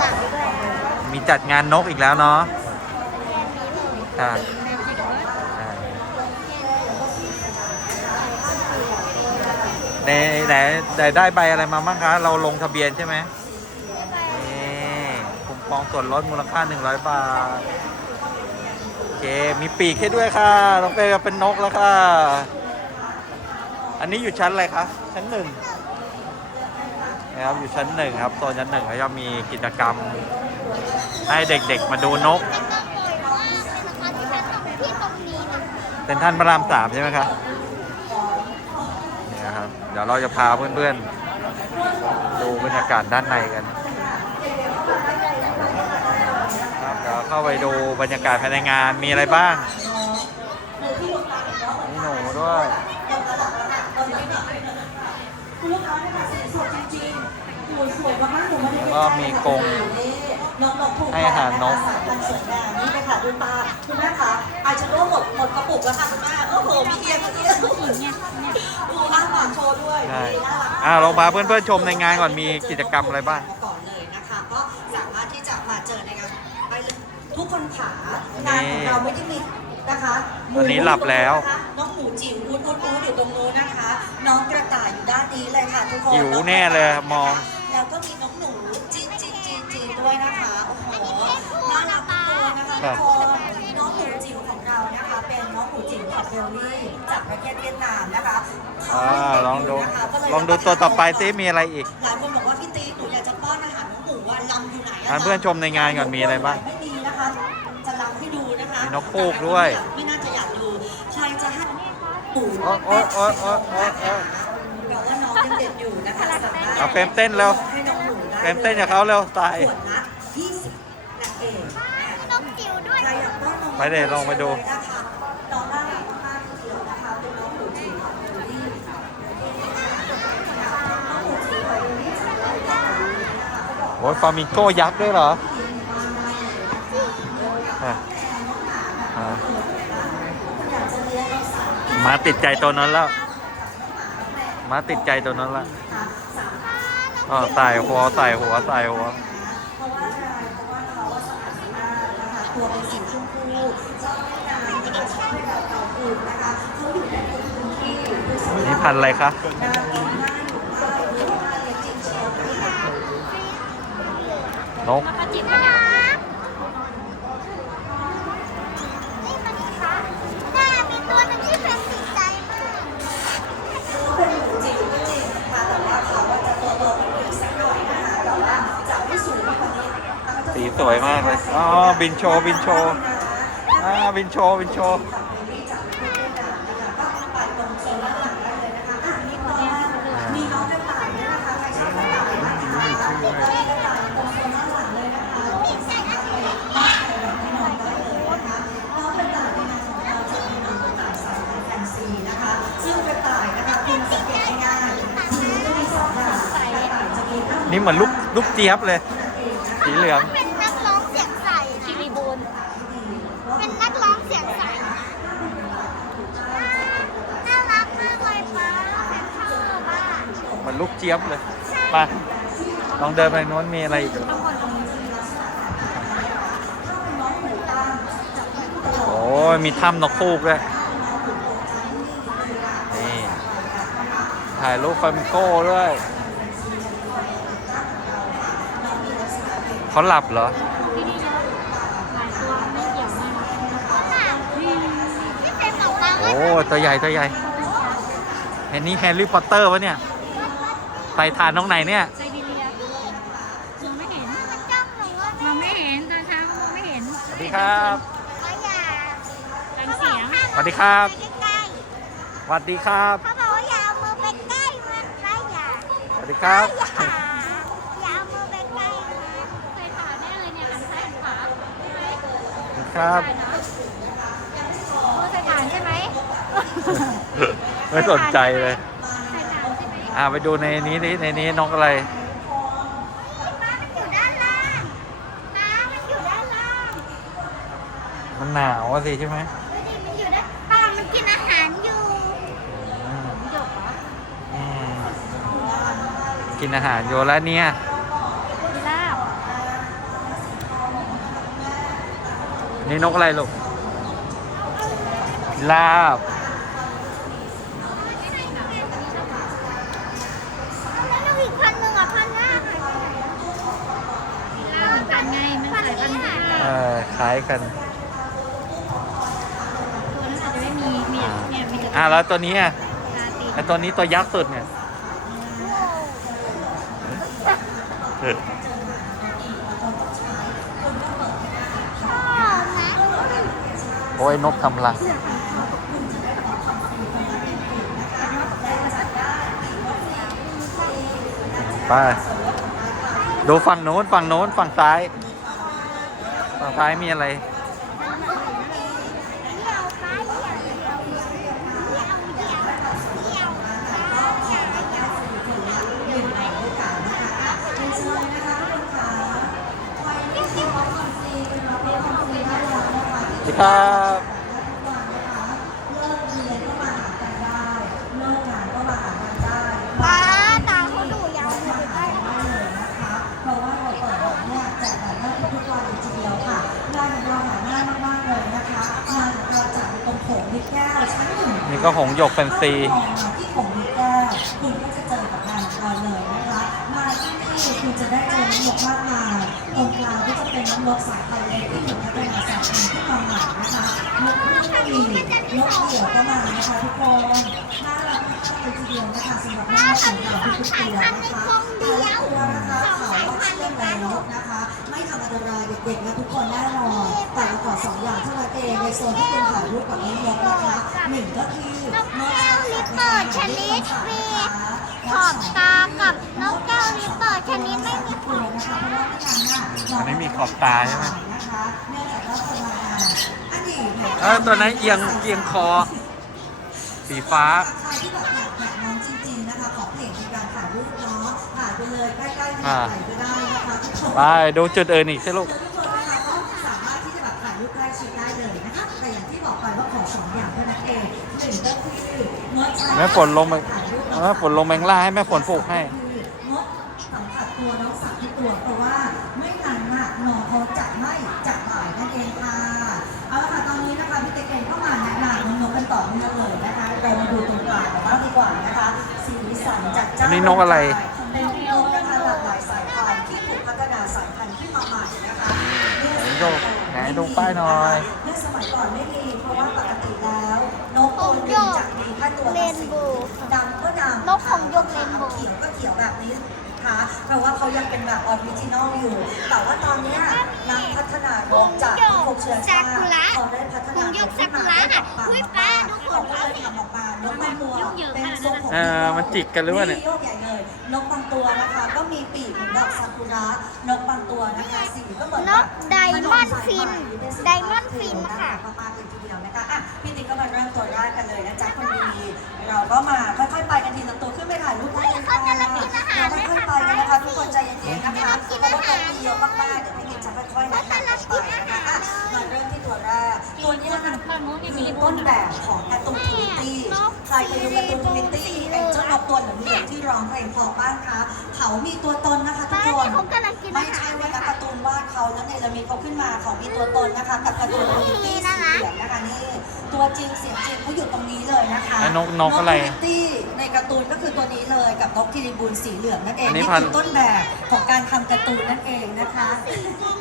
ฝากด้วยมีจัดงานนกอีกแล้วเนาะค่ะใช่ในไหนไหนได้ใบอะไรมาบ้างคะ เราลงทะเบียนใช่ไหมนี่คุ้มครองส่วนลดมูลค่า 100 บาท โอเค มีปีกให้ด้วยค่ะน้องเป้ก็เป็นนกแล้วค่ะ อันนี้อยู่ชั้นอะไรคะ ชั้นหนึ่ง นะครับอยู่ชั้นหนึ่งครับโซนชั้นหนึ่งเขาจะมีกิจกรรมให้เด็กๆมาดูนกเป็นทันตรงที่ตรงนี้นะเป็นท่านพระรามสามใช่ไหมครับนี่นะครับ เดี๋ยวเราจะพาเพื่อนๆ ดูบรรยากาศด้านในกันครับเดี๋ยวเข้าไปดูบรรยากาศภายในงานมีอะไรบ้างมีหนูด้วย แล้วก็มีกรงน้องนกถูกให้อาหารนกสายพันธุ์สวยงามนี่เลยค่ะดูตาคุณแม่คะอาชโดหมดหมดกระปุกแล้วค่ะคุณแม่โอ้โหมีเอียงเมื่อกี้ดูอ้าปากโชว์ด้วยใช่นี่น่ารักอ่าลองพาเพื่อนๆชมในงานก่อนมีกิจกรรมอะไรบ้างก่อนเลยนะคะก็สามารถที่จะมาเจอในงานไปเลยทุกคนขางานของเราไม่ได้มีนะคะหมูวันนี้หลับแล้วนะคะน้องหมูจิ๋วอูดอูดอูดอยู่ตรงนู้นนะคะ น้องกระต่ายอยู่ด้านนี้เลยค่ะทุกคนหิวแน่เลยมอง แล้วก็มีน้องหนูจีนจีนจีนจีนด้วยนะคะ โอ้โห น่ารักมากเลยนะคะทุกคนน้องหมูจิ๋วของเรานะคะ เป็นน้องหมูจิ๋วพันธุ์เบลลี่จากประเทศเวียดนามนะคะอ่าลองดูนะคะก็เยลองดูตัวต่อไปซิมีอะไรอีก หลายคนบอกว่าพี่ตีหนูอยากจะป้อนอาหารน้องหมูว่าลำอยู่ไหนอ่าเพื่อนชมในงานก่อนมีอะไรบ้าง ไม่มีนะคะ จะลำให้ดูนะคะมีนกฮูกด้วย ไม่น่าจะอยากดู ใครจะให้หมูโอ๊ยโอ๊ยโอ๊ยโอ๊ย ยังเด็กอยู่นะคะสามารถเอาเฟรมเต้นเร็วให้น้องหมูได้เฟรมเต้นกับเขาเร็วตาย ขวดละ20นาเองนกจิ๋วด้วย ใครอยากป้อนนมไปเดี๋ยวลองไปดู นะคะน้องน่ารักมากทีเดียวนะคะเป็นน้องหมูจิ๋วของเบลลี่น้องหมูจิ๋วของเบลลี่จากประเทศเวียดนามนะคะเขาบอกโอ้ยฟามิงโก้ยักษ์ด้วยเหรออะอะมาติดใจตัวนั้นแล้ว มาติดใจตัวนั้นแล้วอ๋อใส่หัวใส่หัวใส่หัวเพราะว่าอะไรเพราะว่าเขาว่าสะอาดมากนะคะตัวเป็นสีชมพูชอบให้น้ำนะคะชอบให้เราเกาอุ่นนะคะเขาอยู่ในพื้นที่ดูสวยนี่พันธุ์อะไรคะน่ากิ สีสวยมากเลย อ๋อ บินโชว์ บินโชว์อ่าบินโชว์ บินโชว์มีน้องกระต่ายด้วยนะคะใครชอบกระต่ายนะคะน้องกระต่ายตรงโซนด้านหลังเลยนะคะน้องเป็นสัตว์อะไรให้น้องได้เลยนะคะน้องกระต่ายในงานของเราจะมีน้องกระต่ายสายพันธุ์แฟนซีนะคะซึ่งกระต่ายนะคะคุณสังเกตง่ายๆคือจะมีสองอย่างกระต่ายจะมีทั้งนี่เหมือนลูกลูกเจี๊ยบเลย สีเหลือง เป็นนักร้องเสียงใสคิริบูลเป็นนักร้องเสียงใสน่ารักมากเลยป้าเป็นชอบอะ เหมือน ลูกเจี๊ยบเลยไปลองเดินไปโน้นมีอะไรอีกโอ้ยมีถ้ำนกคูกด้วยนี่ถ่ายรูปฟลามิงโก้ด้วยเขาหลับเหรอที่เป็นบอกมาว่าโอ้ตัวใหญ่ตัวใหญ่เห็นนี่แฮร์รี่พอตเตอร์วะเนี่ย ไปทานตรงไหนเนี่ย ไซบีเรียมองไม่เห็นมันจ้องหนูว่ามองไม่เห็นตอนเช้ามองไม่เห็นสวัสดีครับเขาอย่าฟังเสียงสวัสดีครับใกล้สวัสดีครับๆเขาบอกว่าอย่าเอามือไปใกล้มันนะอย่าสวัสดีครับ อย่าอย่าเอามือไปใกล้มันใส่ขาแน่เลยเนี่ยหันซ้ายหันขวาใช่ไหมสวัสดีครับ มือใส่ฐานใช่ไหม ไม่สนใจเลย่าไปดูในนี้ในนี้นกอะไร มันหนาวสิใช่ไหมอืมันอืมกินอาหารอยู่แล้วเนี่ยนี่นกอะไรลูกลาบ กันตัวนั้นอาจจะไม่มีมีเนี่ยมีแต่อะแล้วตัวนี้อะตาตีไอตัวนี้ตัวยักษ์สุดเนี่ยชอบนะโอ้ยนกทำรังไปดูฝั่งโน้นฝั่งโน้นฝั่งซ้าย ฝั่งซ้ายมีอะไร สวัสดีครับ นี่ก็หงหยกแฟนซีถ้าคุณมมาที่โขงนิดแก้วคุณก็จะเจอกับงานของเราเลยนะคะ มาที่นี่คุณจะได้เจอน้ำนกมากมายตรงกลางก็จะเป็นน้ำนกสายพันธุ์เล็กที่ถูกพัฒนาสายพันธุ์ขึ้นมาใหม่นะคะนกมีนกเหี่ยวก็มานะคะทุกคนน่ารักมากเลยทีเดียวนะคะสำหรับน้องๆของเราทุกๆตัวนะคะแต่ละตัวนะคะเขาเชื่อแล้วนะคะ อันตรายเด็กๆและทุกคนแน่นอนแต่เราขอสองอย่างเท่านั้นเองในโซนที่คุณถ่ายรูปกับน้องนกนะคะหนึ่งก็คือนกแก้วลิปเปิดชนิดมีขอบตากับนกแก้วลิปเปิดชนิดไม่มีขตัวอบนะคะตาเพราะว่าไม่งั้นนี้มีขอบตาใช่ไหมนะคะเนื่องจากว่าคนมางานนี่ยเออตัวนั้นเอียงเอียงคอ สีฟ้า ใกล้ๆอ่าถ่ายก็ได้นะคะทุกคนไปดูจุดอื่นอีกสิลูกทุกคนนะคะก็สามารถที่จะแบบถ่ายรูปใกล้ชิดได้เลยนะคะแต่อย่างที่บอกไปว่าขอสองอย่างเท่านั้นเองหนึ่งก็คืองดใช้แม่ฝนลงไปแม่ฝนลงแมงล่าให้แม่ฝนปลูกให้งดสัมผัสตัวน้องสัตว์ที่ตัวเพราะว่าไม่นานน่ะน้องเขาจะไม่จะหายนั่นเองค่ะเอาละค่ะตอนนี้นะคะพี่เต็กเองเข้ามาแนะนำน้องนกกันต่อเนื่องเลยนะคะเรามาดูตรงกลางกันบ้างดีกว่านะคะสีสันจัดจ้านอันนี้นกอะไรเเนี่ยไหนดูไหนดูป้ายหน่อยเมื่อสมัยก่อนไม่มีเพราะว่าปกติแล้วนกตัวหนึงจะมีแค่ตัวละสีดำก็ดำนกของยกเรนโบว์เขียวก็เขียวแบบนี้ นะคะเพราะว่าเขายังเป็นแบบออริจินอลอยู่ แต่ว่าตอนเนี้ยนักพัฒนานกจากทุกเชื้อชาติเขาได้พัฒนานกขึ้นมาได้แบบปังมากๆเขาก็เลยทำออกมานกบางตัวเป็นทรงของเออมันจิกกันหรือเปล่าเนี่ยโยกใหญ่เลยนกบางตัวนะคะก็มีปีกเหมือนดอกซากุระนกบางตัวนะคะสีก็เหมือนนกไดมอนด์ฟินไดมอนด์ฟินค่ะมากๆเลยทีเดียวนะคะอะพี่ติ๊กก็มาเริ่มตัวแรกกันเลยนะจ๊ะคนดี เราก็มาค่อยๆไปกันทีละตัวขึ้นไปถ่ายรูปกันค่ะเขากำลังกินอาหาราค่อยๆไปกันนะคะทุกคนใจเย็นๆนะคะเพราะว่าตรงนี้เยอะมากๆเดี๋ยวพี่กิ๊กจะค่อยๆแนะนำไปนะคะอะมาเริ่มที่ตัวแรกตัวนี้นะคะคือต้นแบบของการ์ตูนทวิตตี้ใครเคยดูการ์ตูนทวิตตี้ไอ้เจ้านกตัวเหลือง ร้องเพลงเพอบ้างคะเขามีตัวตนนะคะทุกป้าคนเนี่ยเขากำลังกินไม่อาหาใช่รเลว่ายนักค่ะ การ์ตูนวาดเขาแล้วเนรมิตเขาขึ้นมาเขามีตัวตนนะคะ กับการ์ตูนโรบิตี้สีเหลืองนะคะนี่ตัวจริงเสียงจริงเขาอยู่ตรงนี้เลยนะคะแล้วนกนกอะไรโรบิตี้ในการ์ตูนก็คือตัวนี้เลยกับนกกิริบูนสีเหลืองนั่นเองอันนี้นี่พัน คือต้นแบบของการทำการ์ตูนนั่นเองนะคะตรง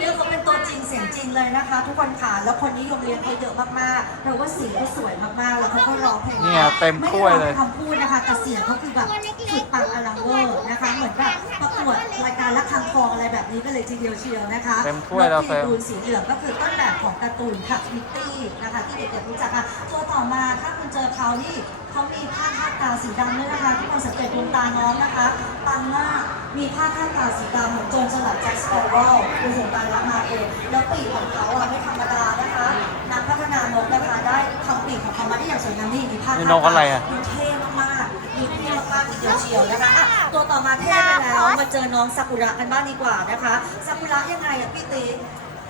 นี้มันรวมไหมตัวนี้เขาเป็นตัวจริงเสียงจริงเลยนะคะ ทุกคนค่ะ แล้วคนนิยมเลี้ยงเขาเยอะมากๆเพราะว่าสีเขาสวยมากๆ แล้วเขาก็ร้องเพลงเนี่ยเต็มถ้วยเลย ไม่ได้ร้องคำพูดนะคะแต่เสียงเขาคือแบบสุดปังอลังเวอร์นะคะ เหมือนแบบประกวดรายการละครังทองอะไรแบบนี้ก็เลยทีเดียวเชียวนะคะเต็มถ้วยแล้วนกเต็มกินดูนสีเหลืองก็คือต้นแบบของการ์ตูนคับมิตตี้นะคะที่เด็กๆรู้จักค่ะตัวต่อมาถ้าคุณเจอเขานี่ เขามีผ้าคาดตาสีดำด้วยนะคะ ที่คนสังเกตดวงตาน้องนะคะปังมากมีผ้าคาดตาสีดำเหมือนโจรสลัดแจ็คสเปโร่คุณเห็นตาลักมาเองแล้วปีกของเขาอะไม่ธรรมดานะคะนักพัฒนานกนะคะได้ทำปีกของเขามาได้อย่างสวยงามนี่มีผ้านี่คาดนกอะไรอะดูเท่มากๆดูเท่มากๆทีเดียวเชียวนะคะอะตัวต่อมาเท่ไปแล้วมาเจอน้องซากุระกันบ้างดีกว่านะคะซากุระยังไงอะพี่ติ๊ก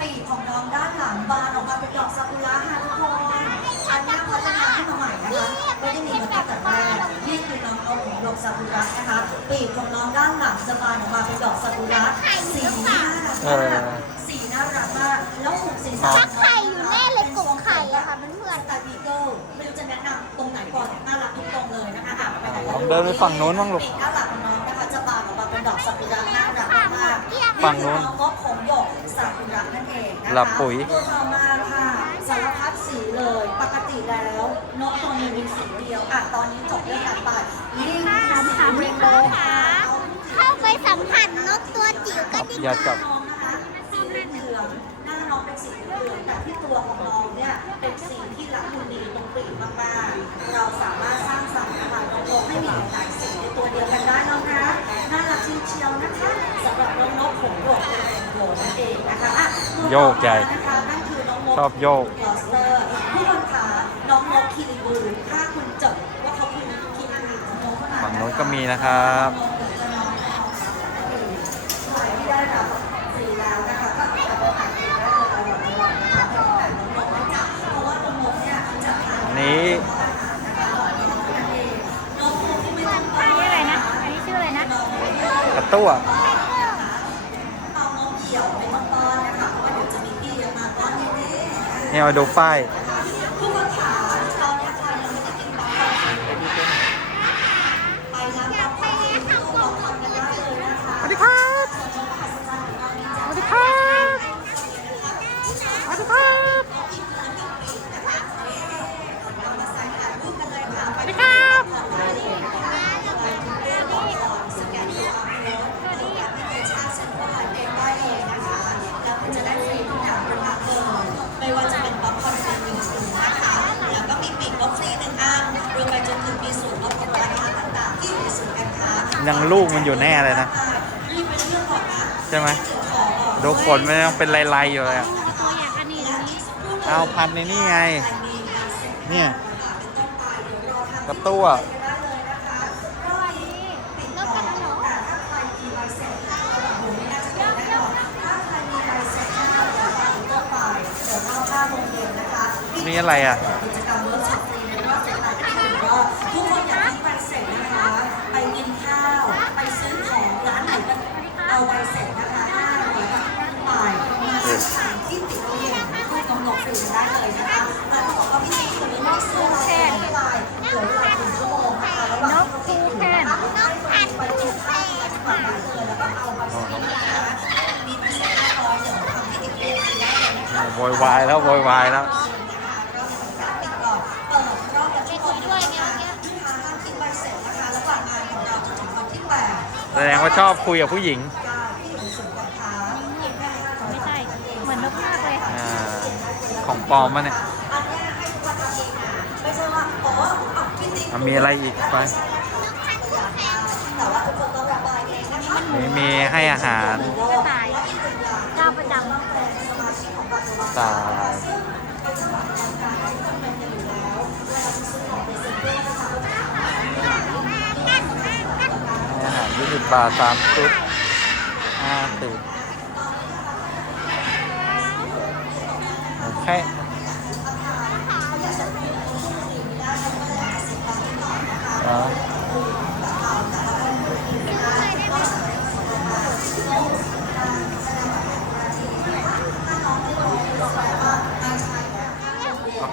ปีกของน้องด้านหลังบานออกมาเป็นดอกซากุระค่ะทุกคนอันนี้พัฒนาขึ้นมาใหม่นะคะไม่ได้มีมาตั้งแต่แรกนี่คือน้องนกของดอกซากุระนะคะปีกของน้องด้านหลังจะบานออกมาเป็นดอกซากุระสีน่ารักเอมาอกสีน่ารักมากแล้วหูนอนถ้าไข่อยู่แน่เลยกบไข่อะค่ะเพื่อนตาบีเกิลไม่รู้จะแนะนำตรงไหนก่อนน่ารักทุกตรงเลยนะคะอะไปไหนลองเดินไปฝั่งนู้นบ้างลูกปีกด้านหลังของน้องนะคะจะบานออกมาเป็นดอกซากุระน่ารักมากฝั่งนู้นนี่คือน้องงบผมหยก หลับปุ๋ย ตัวต่อมาค่ะสารพัดสีเลย ปกติแล้วนกตัวหนึงมีสีเดียวอะตอนนี้จบเรื่องการไปนี่คือสีเรนโบว์ๆค่ะค่ะเข้าไปสัมผัสนกตัวจิ๋วกันดีอย่ากจับ น้องนะคะสีเหลืองหน้าน้องเป็นสีเหลืองแต่ที่ตัวของน้องเนี่ยเป็นสีที่รักมุนีตรงปีกมากๆ เราสามารถสร้างสรรค์นะคะน้องนกให้มีหลายๆสีในตัวเดียวกันได้แล้วนะ น่ารักเชียวๆนะคะสำหรับน้องนกผมหยกเป็นเรนโบว์นั่นเองนะคะอะตัวโยกใหญ่นะคะนั่นคือน้องนกชอบโยกกลอสเตอร์ผู้คนขาน้องนกคิริบูถ้าคุณจดว่าเขาคือคิริบูน้องเท่านั้นฝั่งนู้นก็มีนะครับใครที่ได้รับฟรีแล้วนะคะก็จะไปหากินได้เลยอร่อยๆนะคะแต่น้องนกไม่จับเพราะว่าน้องนกเนี่ยจะทาน อันนี้ กระตั้วเอานกเหี่ยวไม่ต้องป้อนนะคะเพราะเดี๋ยวจะมีพี่เลี้ยงมาป้อนแน่ๆนี่มาดูป้ายทุกคนขาตอนนี้ใครยังไม่ได้กินป๊อปคอร์นไปร้านป๊อปคอร์นที่เราลองทำกันได้เลยนะคะสวัสดีครับสวัสดีครับสวัสดีครับ ยังลูกมันอยู่แน่เลยนะใช่ไหมดูขนมันยังเป็นลายๆอยู่เลยอะเอาพันในนี่ไง เนี่ยกระตั้วนกกระนี่อะไรอะ โวยวายแล้วโวยวายแล้วแสดงว่าชอบคุยกับผู้หญิง ไม่ใช่ เหมือนนกมากเลยอของปลอมมาเนี่ยอะมีอะไรอีกไปนี่มีให้อาหารกระต่ายเจ้าประจำ ตายอาหารยี่สิบบาทสามชุด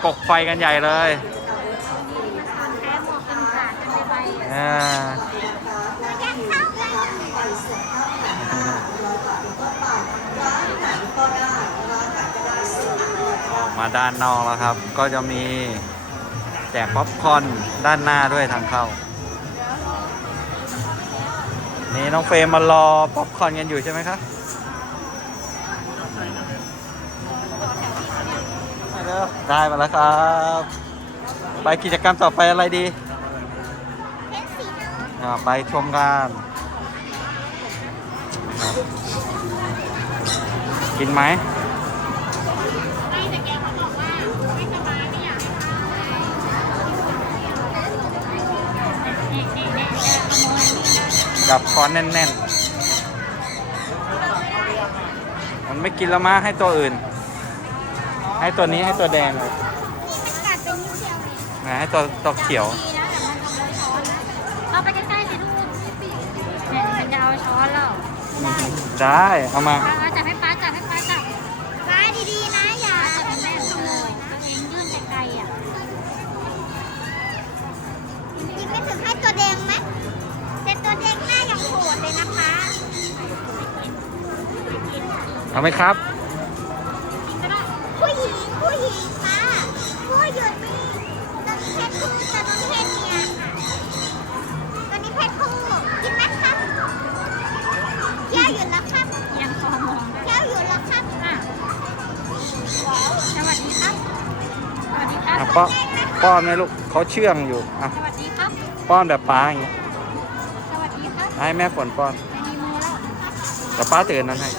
ประกไฟกันใหญ่เลยมาดกันไปไปอ่าอยากเข้าไปออกมาด้านนอกแล้วครับ ก็จะมีแจกป๊อปคอร์นด้านหน้าด้วยทางเข้า นี่น้องเฟรมมารอป๊อปคอร์นกันอยู่ใช่ไหมครับ ได้มาแล้วครับ ไปกิจกรรมต่อไปอะไรดีอ่าไปชมกันกินไหมกับคอนแน่นๆ มันไม่กินแล้วมาให้ตัวอื่น ให้ตัวนี้ให้ตัวแดงนะให้ตัวตัวเขียว ดีอนเอาไปใกล้ๆสิลูกนี่ปีนี่ยฉันจะเอาช้อนแล้วได้เอามาจับให้ป้าจับให้ป้าจับป้าดีๆนะอย่าจับแม่ขโมยนะตัวเองยื่นไกลๆอะจริงไม่ถึงให้ตัวแดงไหมแต่ตัวแดงหน้าอย่างโหดเลยนะคะเอาไหมครับ ป้อนป้อนไหมลูกเขาเชื่องอยู่อะสวัสดีครับ ป้อนแบบป้าอย่างเงี้ยสวัสดีครับให้แม่ฝนป้อนไม่มีมือแล้วแต่ป้าตื่นนั้นให้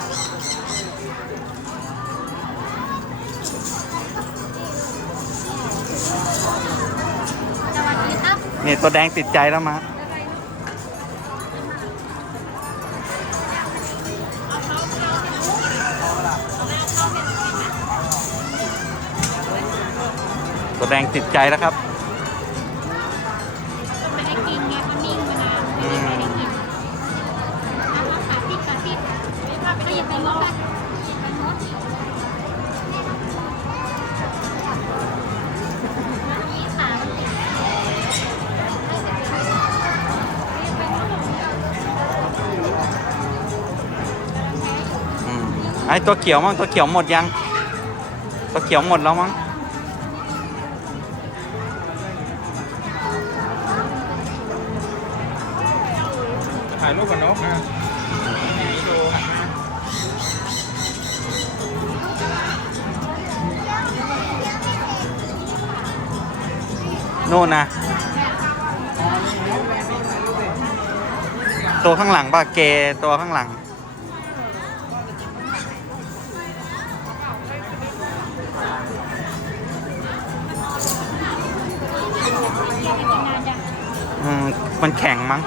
สวัสดีครับ นี่ตัวแดงติดใจแล้วมา ตัวแดงติดใจแล้วครับไม่ได้กินไงเขานิ่งมานานไม่ได้ไม่ได้กินเอาขาติดขาติดไม่พาไปหยิบไปรถกันยิบไปรถนี่ขนติดอืมไอ้ตัวเขียวมั้งตัวเขียวหมดยัง ตัวเขียวหมดแล้วมั้ง ถ่ายรูปกับนกนะนี่ดูนู่นนะตัวข้างหลังป่ะเกตัวข้างหลัง อืม มันแข็งมั้ง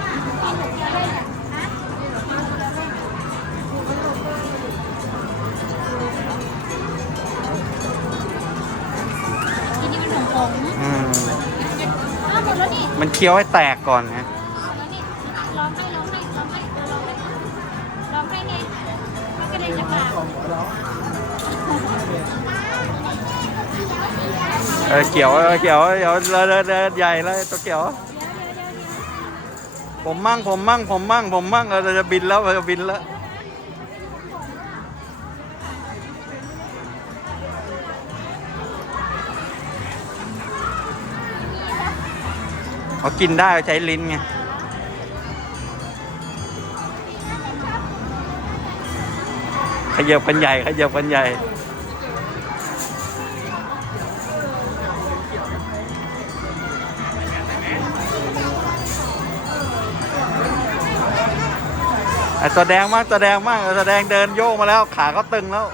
มันเคี้ยวให้แตกก่อนไงหมดแล้วนี่ร้องให้ร้องให้ร้องให้ร้องให้ร้องให้ไงมันก็เลยจะปากเออเขียวเออเขียวเขียวเดินเดินใหญ่เลยตัวเขียว ผมมั่งผมมั่งผมมั่งผมมั่งเออจะบินแล้วเออจะบินแล้ว เขากินได้ใช้ลิ้นไงขยับกันใหญ่ขยับกันใหญ่ไอ้ตัวแดงมากตัวแดงมากไอ้ตัวแดงเดินโยกมาแล้ว ขาเขาตึงแล้ว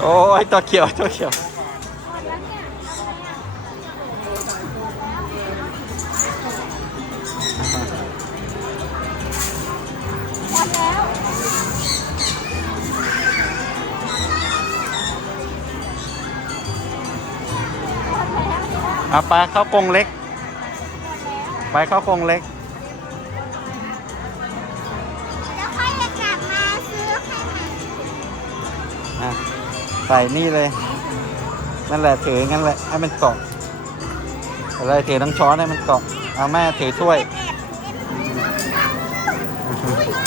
โอ้ยตัวเขียวตัวเขียวหมดแล้วเอาไปเข้ากรงเล็ก ไปเข้ากรงเล็ก ใส่นี่เลย นั่นแหละถืองั้นแหละให้มันเกาะอะไรถือทั้งช้อนให้มันเกาะเอาแม่ถือถ้วย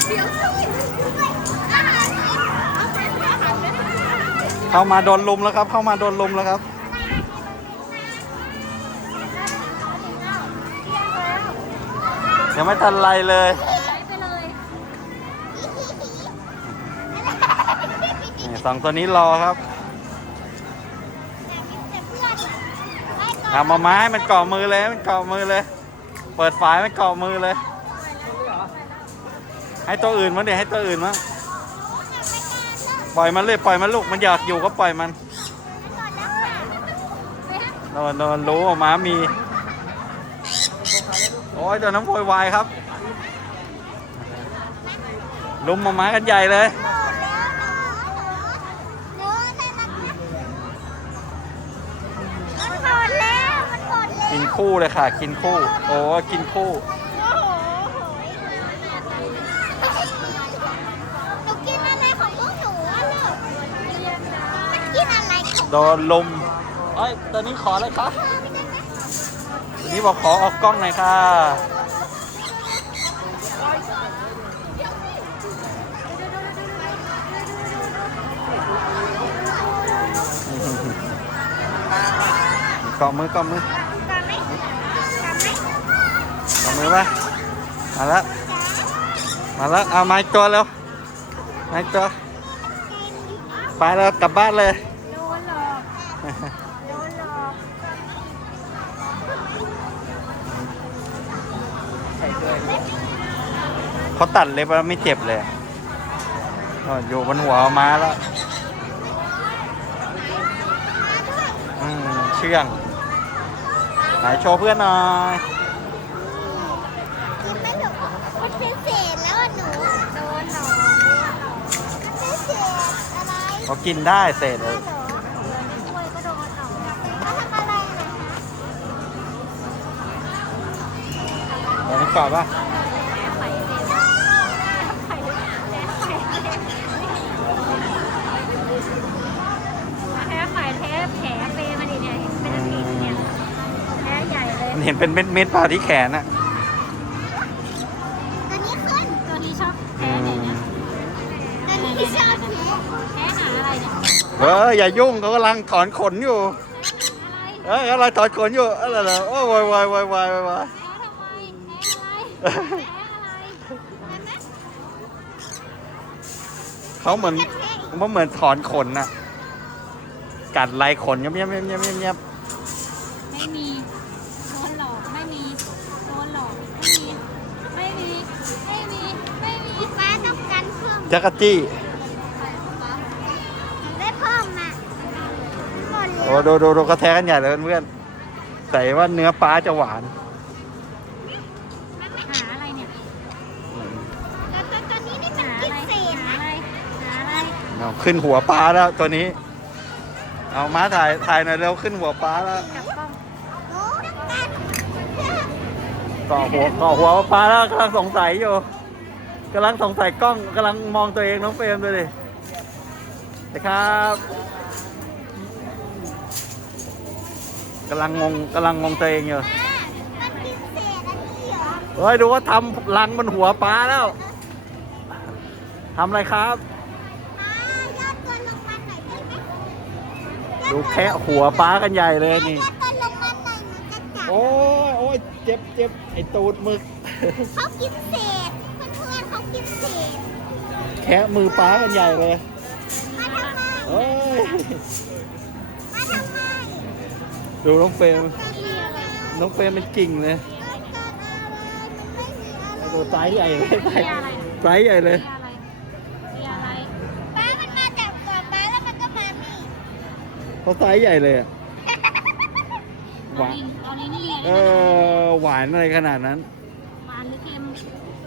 เดี๋ยวช่วยอาหารเอาไปอาหารไปให้เข้ามาโดนลุมแล้วครับ เข้ามาโดนลุมแล้วครับยังไม่ทันไรเลยใช้ไปเลยนี่สองตัวนี้รอครับ เอามาไม้มันเกาะมือเลย มันเกาะมือเลย เปิดฝายมันเกาะมือเลย ให้ตัวอื่นมั้งเดี๋ยวให้ตัวอื่นมั้งปล่อยมันเลยปล่อยมันลูกมันอยากอยู่ก็ปล่อยมันโดนโดนรู้ว่าม้ามีโอ้ยตัวน้ำโวยวายครับ ลุมมาม้ากันใหญ่เลย มันหมดแล้วมันหมดแล้ว กิน คู่เลยค่ะ กินคู่ โอ้กินคู่โอ้โหหนูกินอะไรของพวกหนูอะลูกมันกินอะไรของโดนลุมเอ้ยตัวนี้ขออะไรคะเธอไม่ได้ไหมนี่บอกขอออกกล้องหน่อยค่ะเกาะมือเกาะมือ กลับไหมกลับไหม เกาะมือไปมาแล้ว มาแล้ว เอาไม้ตัวแล้ว ไม้ตัวไปแล้วกลับบ้านเลยโดนหลอกโดนหลอกเขาตัดเล็บแล้วไม่เจ็บเลยอ๋ออยู่บนหัวม้าแล้วอืมเชื่อง ไหนโชว์เพื่อนหน่อย กินไม่ถูกมันเป็นเศษแล้วอะหนูโดนหลอกมันเป็นเศษอะไร เขากินได้เศษเลได้ยเหรอช่วยก็โดนหลอกเขาทำอะไรนะคะเดี๋ยวนี้กรอบป่ะแพ้ฝ่ายแพ้แผลเปรย์มาดิเนี่ยเห็นเป็นอาทิตย์เนี่ยแพ้ใหญ่เลยมันเห็นเป็นเม็ดเม็ดๆเปล่าที่แขนอะ เนี่ยเอออย่ายุ่งเขากำลังถอนขนอยู่อะไรเอ้ยอะไรถอนขนอยู่อะไรเหรอโอ้ยวายวายวายวายวายแพ้ทำไมแพ้อะไรแพ้อะไรเขาเหมือนมันเหมือนถอนขนน่ะ กัดลายขนเงียบเงียบเงียบเงียบเงียบไม่มีโดนหลอกไม่มีโดนหลอกไม่มีไม่มีไม่มีไม่มีป้าต้องการเพิ่มจักรจี้ ได้เพิ่มมาหมด โอ้แล้วดูดูดูกระแทกกันใหญ่เลยเพื่อนๆใส่ว่าเนื้อปลาจะหวานหาอะไรเนี่ยแล้วตัวตัวนี้นี่มันหากิอะนไรเศษหานะอะไรหาอะไรเอาขึ้นหัวปลาแล้วตัวนี้ เอามาถ่ายถ่ายหน่อยเร็วขึ้นหัวปลาแล้วกับกล้องโอ้ต้องการเกาะหัวเกาะหัวปลาแล้วกำลังสงสัยอยู่กำลังสงสัยกล้องกำลังมองตัวเองน้องเฟรมดูดินะครับ กำลังงงกำลังงงตัวเองอยู่มันกินเศษอันนี้เหรอเฮ้ยดูว่าทำรังบนหัวปลาแล้วทำอะไรครับอ่ายอดตัวลงมาหน่อยได้ไหมดูแคะหัวปลากันใหญ่เลยนี่ยอดตัวลงมาหน่อยหนูจะจับโอ้ยโอ้ยเจ็บเจ็บไอตูดหมึกเขากินเศษเพื่อนๆเขากินเศษแคะมือปลากันใหญ่เลยมาทำไม ดูน้องเฟรมจะมีอะไรน้องเฟรมเป็นกิ่งเลยเกิดอะไรมันไม่มีอะไรดูไซส์ใหญ่เลยไซส์มีอะไรไซส์ใหญ่เลยมีอะไรมีอะไรป้ามันมาจากก่อนป้าแล้วมันก็มานี่เขาไซส์ใหญ่เลยอะหวานเอาลิ้นเลียเออหวานอะไรขนาดนั้น หวานหรือเค็ม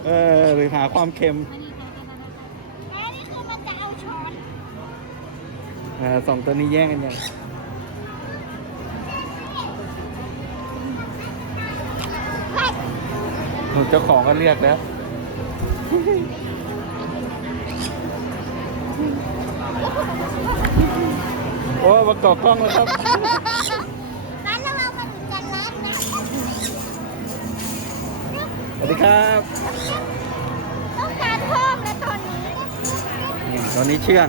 เออหรือหาความเค็มไม่มีใครเป็นอะไรแม่นี่คือมันจะเอาช้อนเออสองตัวนี้แย่งกันให เจ้าของก็เรียกแล้วโอ้มาเกาะกล้องแล้วครับป้าระวังมันจะรัดนะสวัสดีครับ ต้องการเพิ่มแล้วตอนนี้นี่ตัวนี้เชื่อง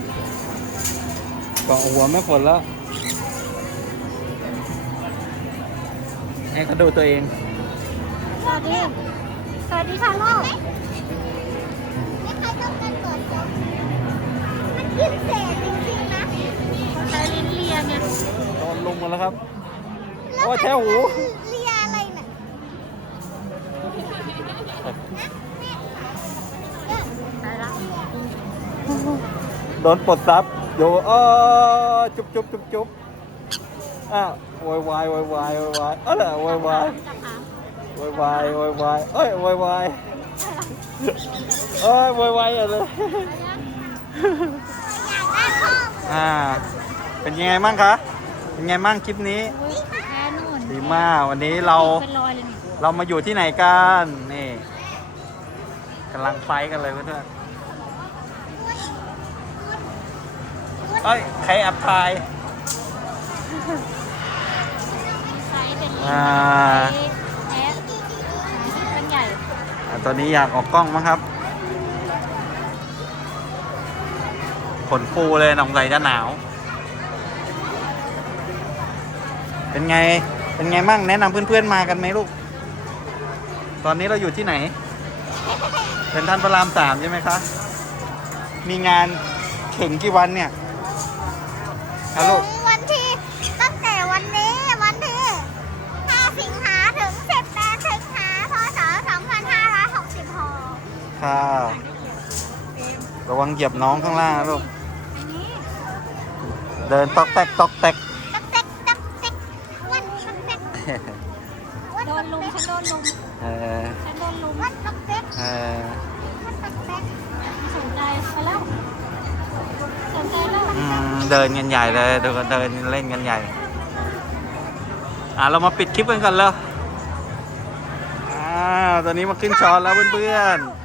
เกาะหัวแม่ฝนแล้วให้เขาดูตัวเองสวัสดีส วัสดีค่ะลูกไม่ใครต้องการตรวจสอบมันกินเศษจริงๆนะใช้ลิ้นเลียเนี่ยโดนลุงหมาแล้วครับโอ้ยแท้หูเลียอะไรน่ะโดนปลดซับอยู่เออจุ๊บจุ๊บจุ๊บจุ๊บอ้าวโวยวายโวยวายโวยวายเออโวยวาย โวยวายโวยวายเอ้ยโวยวายเอ้ยโวยวายอะไรเลยอยากได้เพิ่มอ่า เป็นยังไงมั่งคะ เป็นไงมั่งคลิปนี้อุ้ยแพ้นู่นดีมากวันนี้เราเป็นรอยเลยนี่เรามาอยู่ที่ไหนกัน นี่กำลังไฟท์กันเลยเพื่อนๆเอ้ย ใครอับทายมีไซส์เป็นลิ้นอ่าไซส์อะ ตอนนี้อยากออกกล้องมั้งครับ ขนฟูเลยหนองใส่จะหนาว เป็นไง เป็นไงมั่งแนะนำเพื่อนๆมากันไหมลูก ตอนนี้เราอยู่ที่ไหน เป็นท่านพระรามสามใช่ไหมคะ มีงานถึงกี่วันเนี่ยฮัลโหล วังเหยียบน้องข้างล่างนะลูก เดินตอกแตกตอกแตก ตักเต็กตักเต็กวันตักเต็กวันโดนลุมฉันโดนลุมเออฉันโดนลุมวันตักเต็กเออวันตักเต็กสนใจไปแล้วสนใจแล้วอืมเดินกันใหญ่เลยเดินเดินเล่นกันใหญ่ อะเรามาปิดคลิปกันก่อนเลยอ่าตอนนี้มาขึ้นช้อนแล้วเพื่อนช้อนมาจากพื้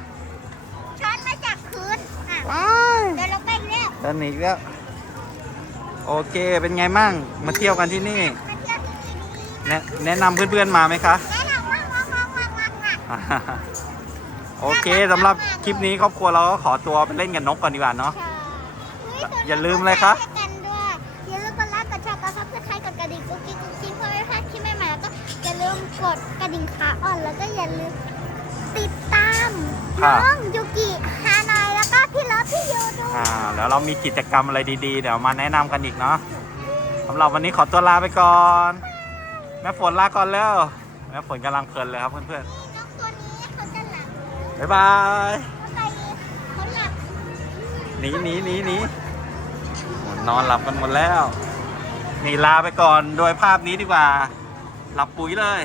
นอะๆว้ายเดี๋ยวเราไปอีกแล้วเดินหนีอีกแล้ว โอเคเป็นไงมั่งมาเที่ยวกันที่นี่มาเที่ยวที่นี่ดีแนะแนะนำเพื่อนๆมาไหมคะ แนะนำว่างว่างว่างว่างว่างว่างโอเคสำหรับคลิปนี้ครอบครัวเราก็ขอตัวไปเล่นกับนกก่อนดีกว่าเนาะใช่เฮ้อย่าลืมเลยคะกดไลกันด้วยอย่าลืมกดไลค์กดแชร์กดซับสไครต์กดกระดิ่งกุ๊กกิ๊กกุ๊กกิ๊กเพื่อไม่พลาดคลิปใหม่ๆแล้วก็อย่าลืมกดกระดิ่งขาอ่อนแล้วก็อย่าลืมติดตามน้องยูกิ อ่าแล้วเรามีกิจกรรมอะไรดีๆ เดี๋ยวมาแนะนำกันอีกเนาะสำหรับวันนี้ขอตัวลาไปก่อน แม่ฝนลาก่อนแล้วแม่ฝนกำลังเพลินเลยครับเพื่อนน้องตัวนี้เขาจะหลับๆบ๊ายบายเขาไปเขาหลับหนีหนีหนีหนีนอนหลับกันหมดแล้ว นี่ลาไปก่อนโดยภาพนี้ดีกว่า หลับปุ๋ยเลย